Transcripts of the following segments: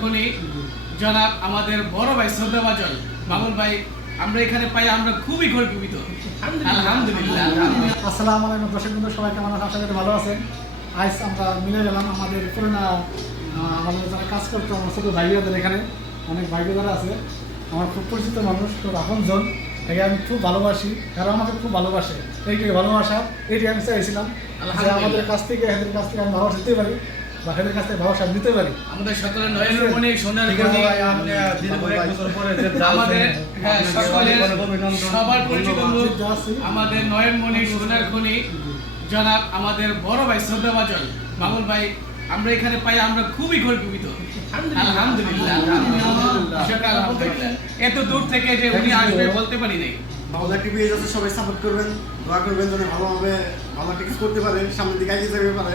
খনি জনাব আমাদের বড় ভাই শ্রদ্ধাভাজন মামুন ভাই আমরা এখানে পাই আমরা খুবই গর্বিত। আলহামদুলিল্লাহ। আসসালামু আলাইকুম দর্শক বন্ধু, সবাই কেমন আছেন? আশা করি ভালো আছেন। আজ আমরা মিলে গেলাম আমাদের পুরোনো আমাদের যারা কাজ করতো আমার ছোটো ভাইয়াদের এখানে অনেক ভাইয়ারা আছে, আমার খুব পরিচিত মানুষ, খুব আপনজন, একে আমি খুব ভালোবাসি, কারণ আমাকে খুব ভালোবাসে। এইটাই ভালোবাসা, এইটাই আমি চাইছিলাম যে আমাদের কাছ থেকে এদের কাছ থেকে আমি ভালোবাসা দিতে পারি বা এদের কাছ থেকে ভালোবাসা নিতে পারি। আমাদের সকলের নয়নের মনে সোনার খনি আমাদের সবার পরিচিত মুখ আমাদের নয়নমণি সোনার খনি জনাব আমাদের বড় ভাই শ্রদ্ধাভাজন মামুন ভাই আমরা এখানে পাই আমরা খুবই গর্বিত। আলহামদুলিল্লাহ। এত দূর থেকে যে উনি আসবে বলতে পারি নাই। বাংলা টিভি যাতে সবাই সাপোর্ট করবেন, দোয়া করবেন যেন ভালোভাবে ভালো একটা কিছু করতে পারে, সামনের দিকে এগিয়ে যাবে পারে,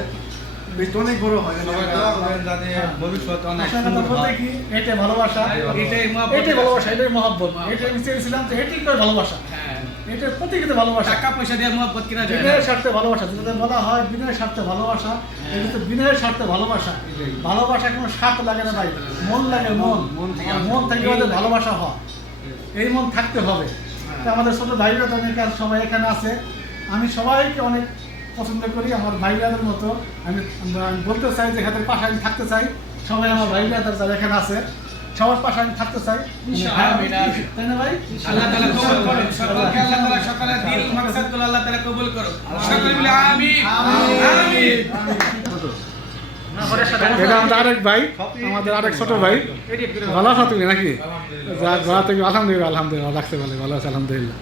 বেশ অনেক বড় হয় যাতে ভবিষ্যতে অনেক কি এটাই ভালোবাসা, এটাই ভালোবাসা, এটাই মহব্বত, এটাই আমি চেয়েছিলাম যে এটাই করে ভালোবাসা। এটা প্রত্যেকটা ভালোবাসা, টাকা পয়সা দিয়ে মহব্বত কিনা যায় না। বিনয়ের স্বার্থে ভালোবাসা, যেটা বলা হয় বিনয়ের স্বার্থে ভালোবাসা, এটা তো বিনয়ের স্বার্থে ভালোবাসা। ভালোবাসা কোনো স্বার্থ লাগে না ভাই, মন লাগে, মন থেকে আমাদের ভালোবাসা হয়, এই মন থাকতে হবে। তো আমাদের ছোট ভাইরা তো অনেক সবাই এখানে আছে, আমি সবাইকে অনেক পছন্দ করি, আমার ভাইরাদের মতো আমি বলতে চাই যে এখানে পাশে আমি থাকতে চাই। সবাই আমার ভাইরাদের যারা এখানে আছে সবার পাশে আমি থাকতে চাই, তাই না ভাই? আল্লাহ তাআলা কবুল করুন, সকলকে আল্লাহ তাআলা সকলের দিল মাকসাদগুলো আল্লাহ তাআলা কবুল করুন। সকলে মিলে আমিন আমিন। এটা আমাদের আরেক ভাই, আমাদের আরেক ছোট ভাই। ভালো আছো তুমি নাকি? যা তুমি আলহামদুলিল্লাহ, আলহামদুলিল্লাহ লাগছে, ভালো আছে আলহামদুলিল্লাহ।